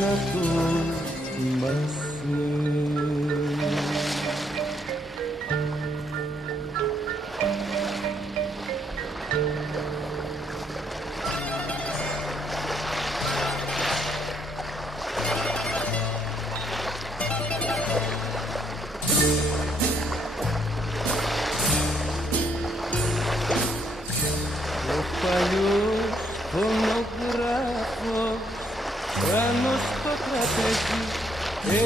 να το θυμάσαι. Παλιός φωνογράφος πάνω στο τραπέζι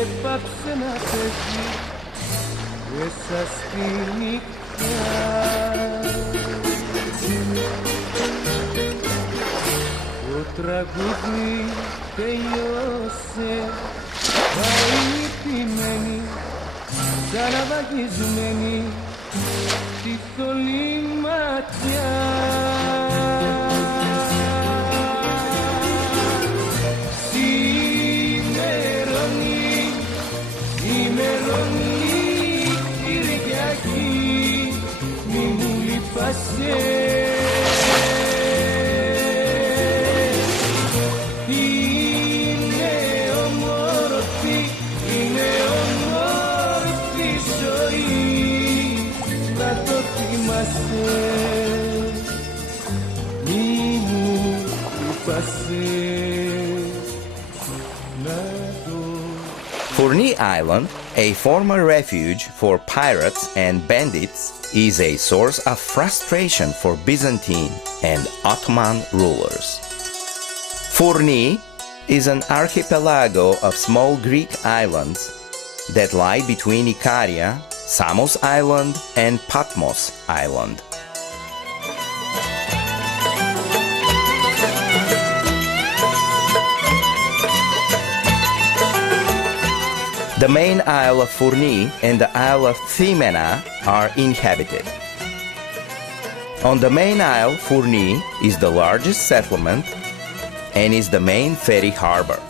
έπαψε να παίζει μέσα στη νύχτα. Το τραγούδι τελειώσε, πάει νηπημένη, ξαναβαγισμένη στη θολή ματιά. Είναι όμορφη ζωή, να το θυμάσαι, μη μου λυπάσαι, να το... FOURNI Island, a former refuge for pirates and bandits, is a source of frustration for Byzantine and Ottoman rulers. FOURNI is an archipelago of small Greek islands that lie between Ikaria, Samos Island and Patmos Island. The main isle of FOURNI and the isle of Thymena are inhabited. On the main isle, FOURNI is the largest settlement and is the main ferry harbor.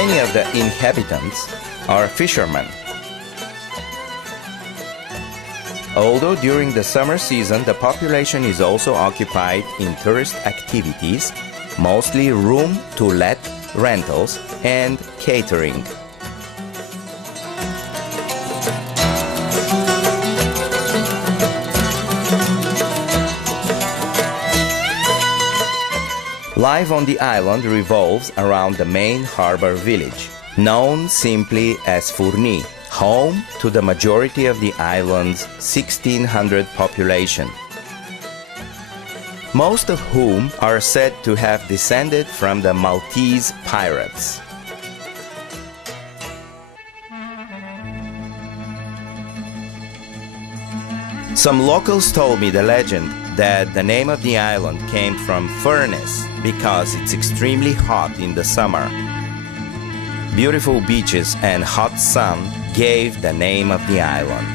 Many of the inhabitants are fishermen. Although during the summer season the population is also occupied in tourist activities, mostly room-to-let rentals and catering. Life on the island revolves around the main harbor village, known simply as FOURNI, home to the majority of the island's 1,600 population, most of whom are said to have descended from the Maltese pirates. Some locals told me the legend that the name of the island came from furnace because it's extremely hot in the summer. Beautiful beaches and hot sun gave the name of the island.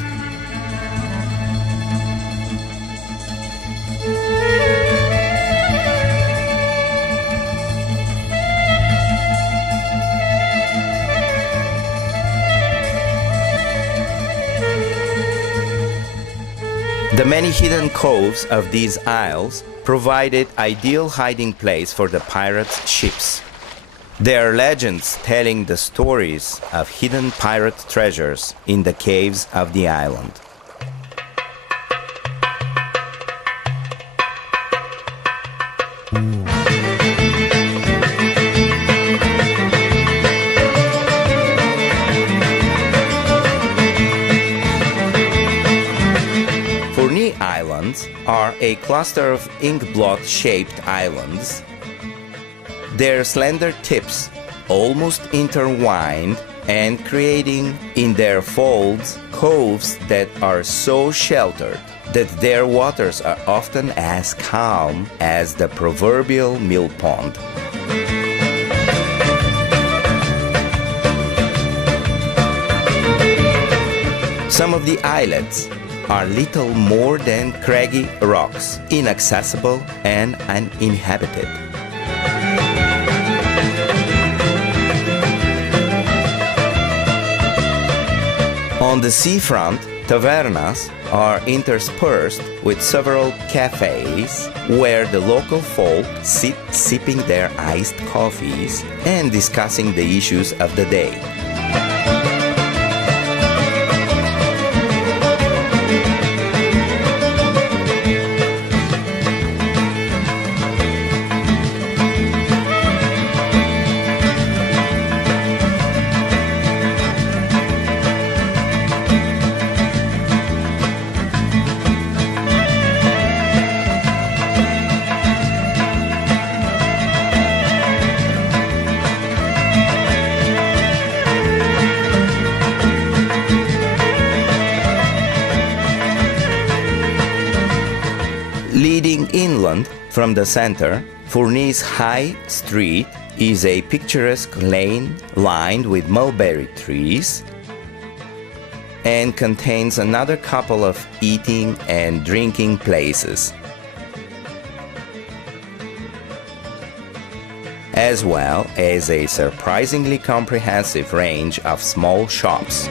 The many hidden coves of these isles provided ideal hiding place for the pirates' ships. There are legends telling the stories of hidden pirate treasures in the caves of the island. FOURNI Islands are a cluster of inkblot-shaped islands. Their slender tips almost intertwined and creating in their folds coves that are so sheltered that their waters are often as calm as the proverbial mill pond. Some of the islets are little more than craggy rocks, inaccessible and uninhabited. On the seafront, tavernas are interspersed with several cafes where the local folk sit sipping their iced coffees and discussing the issues of the day. Leading inland from the center, FOURNI's High Street is a picturesque lane lined with mulberry trees and contains another couple of eating and drinking places, as well as a surprisingly comprehensive range of small shops.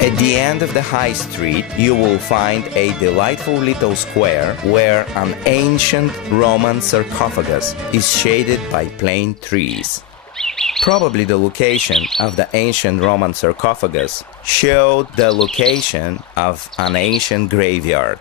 At the end of the high street, you will find a delightful little square where an ancient Roman sarcophagus is shaded by plane trees. Probably the location of the ancient Roman sarcophagus showed the location of an ancient graveyard.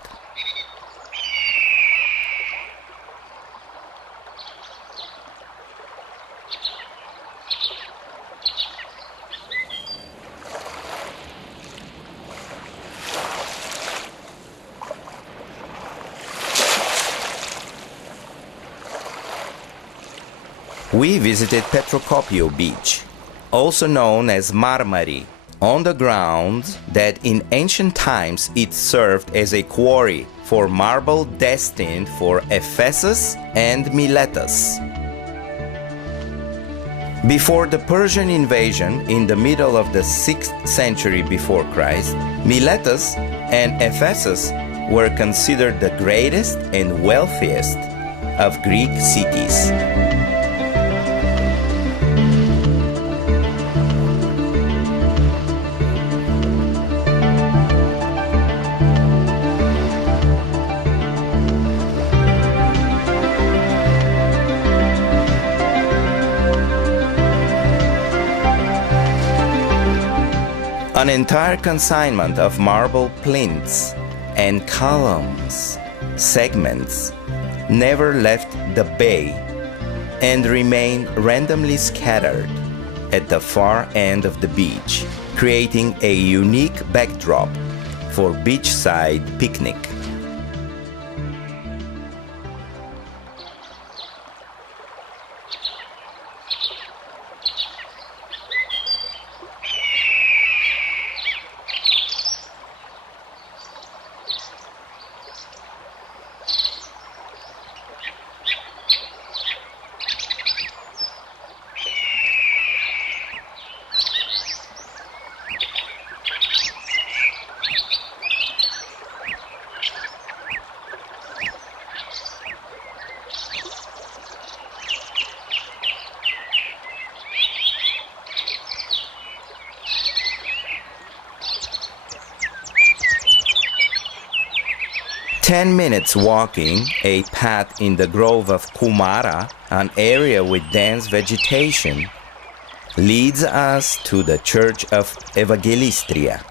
We visited Petrokopio Beach, also known as Marmari, on the grounds that in ancient times it served as a quarry for marble destined for Ephesus and Miletus. Before the Persian invasion in the middle of the 6th century before Christ, Miletus and Ephesus were considered the greatest and wealthiest of Greek cities. An entire consignment of marble plinths and columns, segments, never left the bay and remain randomly scattered at the far end of the beach, creating a unique backdrop for beachside picnic. "10 minutes walking, a path in the grove of Kumara, an area with dense vegetation, leads us to the church of Evangelistria.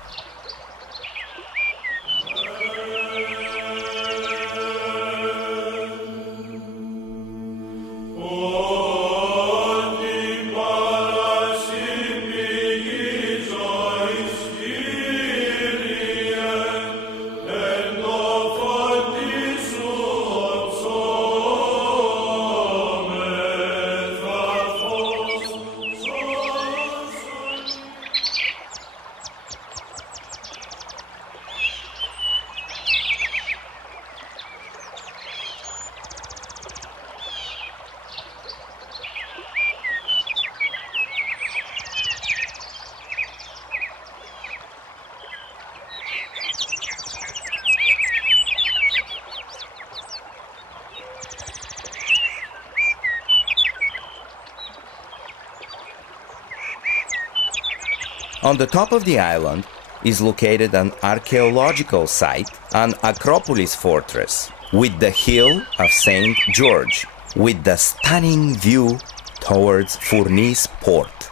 On the top of the island is located an archaeological site, an Acropolis fortress, with the hill of St. George, with the stunning view towards FOURNI's port.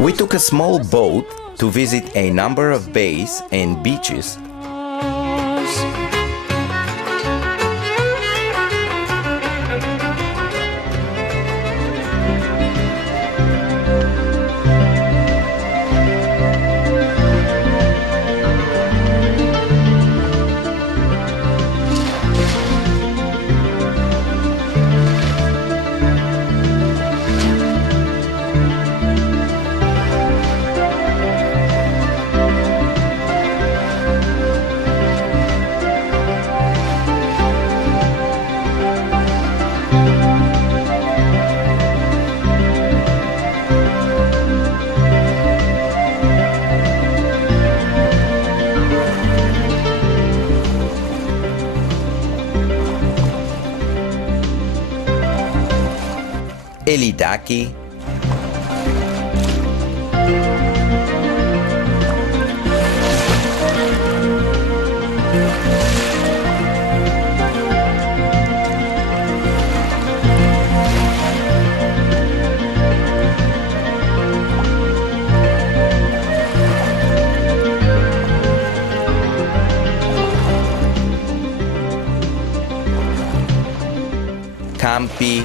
We took a small boat to visit a number of bays and beaches. Elidaki, Campi,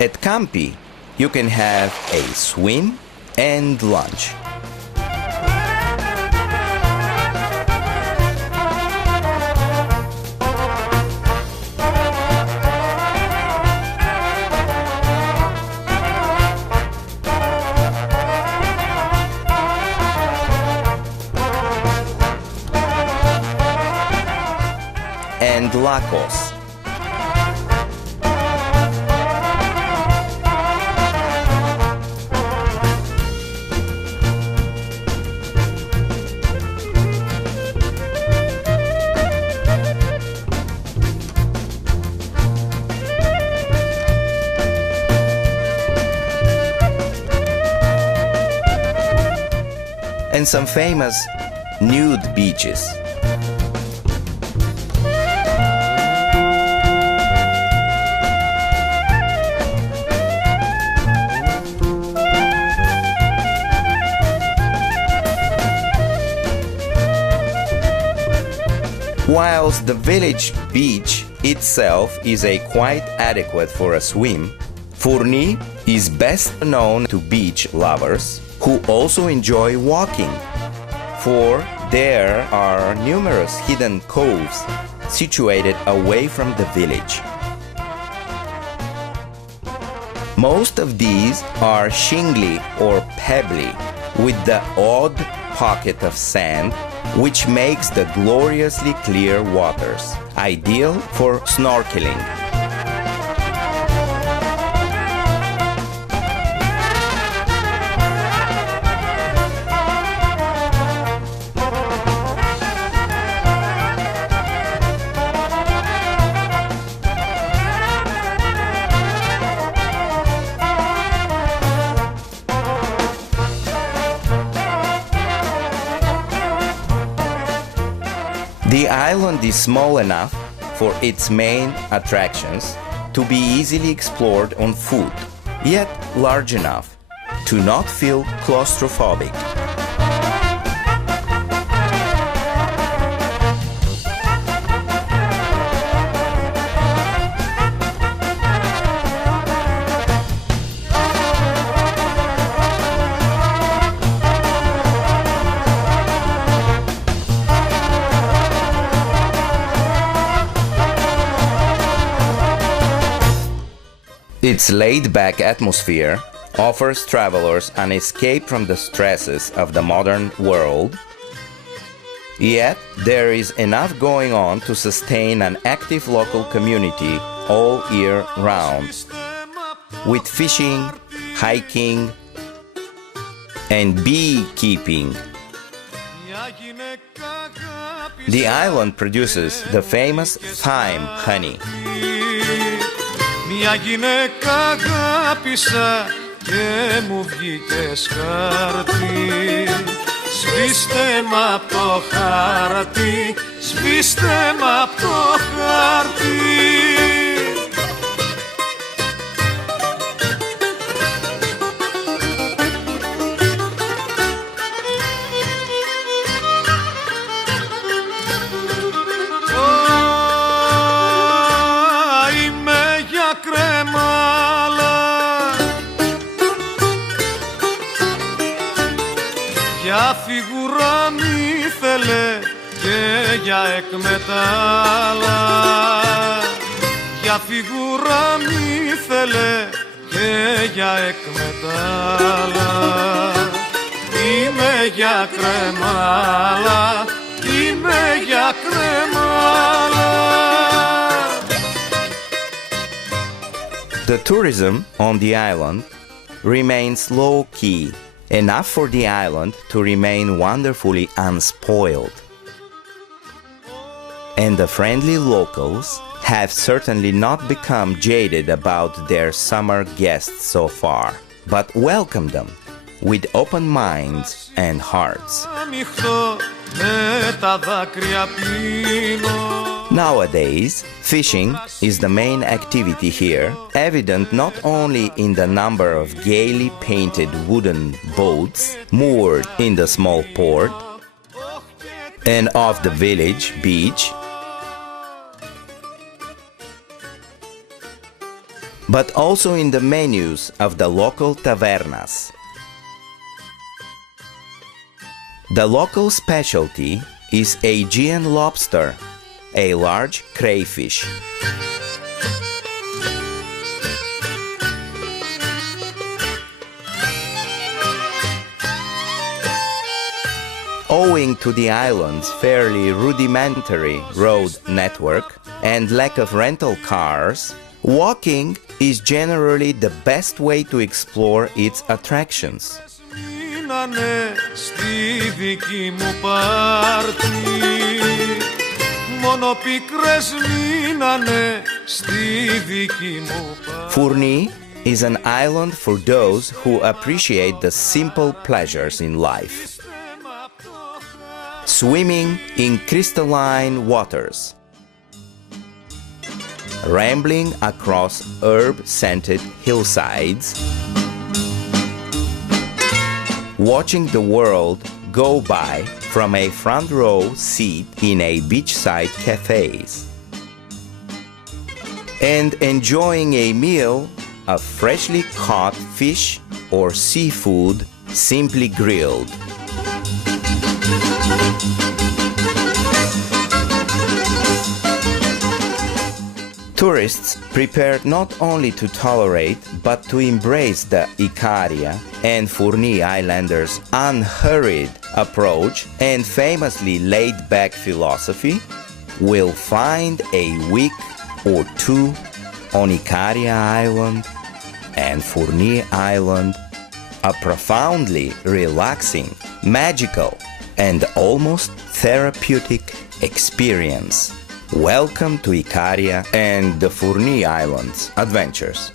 At Campi, you can have a swim and lunch. And Lacos. And some famous nude beaches. Whilst the village beach itself is quite adequate for a swim, FOURNI is best known to beach lovers who also enjoy walking, for there are numerous hidden coves situated away from the village. Most of these are shingly or pebbly, with the odd pocket of sand, which makes the gloriously clear waters ideal for snorkeling. The island is small enough for its main attractions to be easily explored on foot, yet large enough to not feel claustrophobic. Its laid-back atmosphere offers travelers an escape from the stresses of the modern world, yet there is enough going on to sustain an active local community all year round, with fishing, hiking, and beekeeping. The island produces the famous thyme honey. Μια γυναίκα αγάπησα και μου βγήκε σκάρτη. Σβήστε μ' απ' το χάρτη, σβήστε μ' απ' το χάρτη. Για φιγουρά μη θέλε και για εκμετάλλα. Για φιγουρά μη θέλε και για εκμετάλλα. Είμαι για κρεμάλα, είμαι για κρεμάλα. The tourism on the island remains low-key, enough for the island to remain wonderfully unspoiled. And the friendly locals have certainly not become jaded about their summer guests so far, but welcome them with open minds and hearts. Nowadays, fishing is the main activity here, evident not only in the number of gaily painted wooden boats moored in the small port and off the village beach, but also in the menus of the local tavernas. The local specialty is Aegean lobster, a large crayfish. Owing to the island's fairly rudimentary road network and lack of rental cars, walking is generally the best way to explore its attractions. Fourni is an island for those who appreciate the simple pleasures in life. Swimming in crystalline waters, rambling across herb-scented hillsides, watching the world go by from a front row seat in a beachside cafes, and enjoying a meal of freshly caught fish or seafood simply grilled. Tourists prepared not only to tolerate but to embrace the Ikaria and FOURNI Islanders' unhurried approach and famously laid-back philosophy will find a week or two on Ikaria Island and FOURNI Island a profoundly relaxing, magical, and almost therapeutic experience. Welcome to Ikaria and the FOURNI Islands adventures.